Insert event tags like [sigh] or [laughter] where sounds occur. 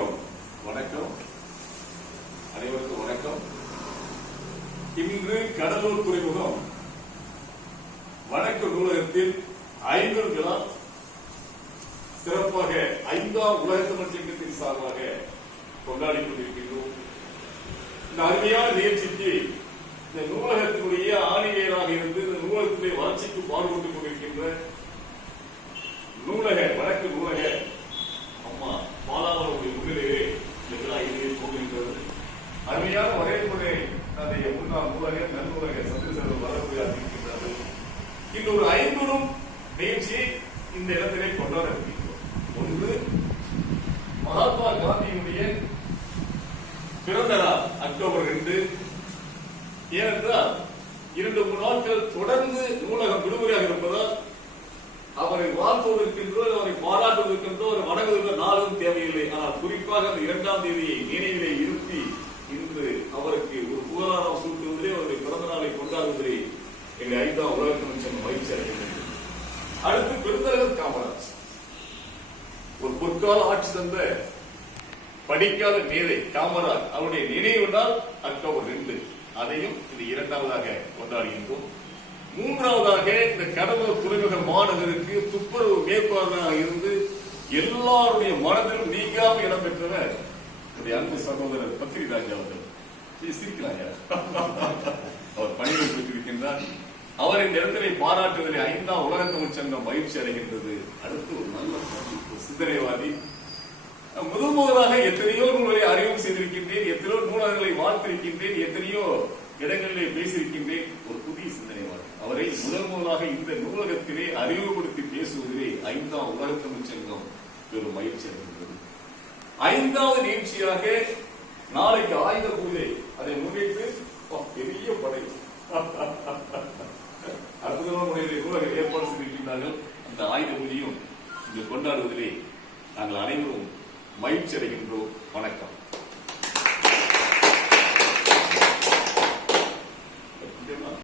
வணக்கம். வணக்கம். அனைவருக்கும் வணக்கம். இன்று கடலூர் துறைமுகம் வடக்கு நூலகத்தில் ஐம்பது விழா சிறப்பாக ஐந்தாம் உலக தமிழ் இயக்கத்தின் சார்பாக கொண்டாடி கொண்டிருக்கின்றோம். இந்த அருமையான நிகழ்ச்சிக்கு இந்த நூலகத்தினுடைய ஆணிவேராக இருந்து இந்த நூலகத்திலே வளர்ச்சிக்கு பாடுபட்டுக் கொண்டிருக்கின்ற நூலக வடக்கு நூலக அம்மா பாலாவரவுடைய முன்னிலையிலே இந்த விழா இறுதியில் போகின்றது அருமையான வரைமுறை அதே முன்னாள் நூலக நன்னூலக சந்திரசேகர் வரவுரையாற்றிருக்கின்றார்கள் இன்று ஒரு ஐம்பதும் நிகழ்ச்சியை இந்த இடத்திலே கொண்டாட இருக்கின்றோம் ஒன்று மகாத்மா காந்தியினுடைய பிறந்த நாள் அக்டோபர் ரெண்டு. ஏனென்றால் இரண்டு மூணு நாட்கள் தொடர்ந்து நூலகம் விடுமுறையாக இருப்பதால் அவரை வாழ்த்துவதற்கென்றோ அவரை பாராட்டுவதற்கென்றோ ஒரு வணங்குவதற்கு நாளும் தேவையில்லை. ஆனால் குறிப்பாக அந்த இரண்டாம் தேதியை நினைவிலே இருத்தி இன்று அவருக்கு ஒரு புகழாரம் சூட்டுவதிலே அவருடைய பிறந்த நாளை கொண்டாடுவதிலே எங்கள் ஐந்தாம் உலகத்தின் சொன்ன மகிழ்ச்சி அடைகிறது அடுத்து பெருந்தலைவர் காமராஜ். ஒரு பொற்கால ஆட்சி தந்த படிக்காத மேதை காமராஜ் அவருடைய நினைவு நாள் அக்டோபர் ரெண்டு. அதையும் இது இரண்டாவதாக கொண்டாடுகின்றோம். மூன்றாவதாக இந்த கடலூர் துறைமுக மாநகருக்கு துப்புரவு மேற்பார்வையாக இருந்து எல்லாருடைய மனதிலும் நீங்காம இடம் பெற்றவர் என்னுடைய அன்பு சகோதரர் பத்ரிராஜ் அவர்கள். சிரிக்கிறாங்க அவர் பணியில் பெற்றிருக்கின்றார். அவர் இந்த இடத்திலே பாராட்டுவதில் ஐந்தாம் உலக தமிழ்ச்சங்கம் சங்கம் மகிழ்ச்சி அடைகின்றது. அடுத்து ஒரு நல்ல சிந்தனைவாதி. முதல் முதலாக எத்தனையோ நூல்களை அறிமுகம் செய்திருக்கின்றேன் எத்தனையோ நூலகங்களை வாழ்த்திருக்கின்றேன் எத்தனையோ இடங்களிலே பேசியிருக்கின்றேன். ஒரு புதிய சிந்தனைவாதி. அவரை முதல் முதலாக இந்த நூலகத்திலே அறிமுகப்படுத்தி பேசுவதிலே ஐந்தாம் உலக தமிழ்ச்சங்கம் பெரும் மகிழ்ச்சி அடைகின்றது. ஐந்தாவது நிகழ்ச்சியாக நாளைக்கு ஆயுத பூஜை அதை முன்வைத்து பெரிய படை. [laughs] கொண்டாடுவதிலே நாங்கள் அனைவரும் மகிழ்ச்சி அடைகின்றோம் வணக்கம்.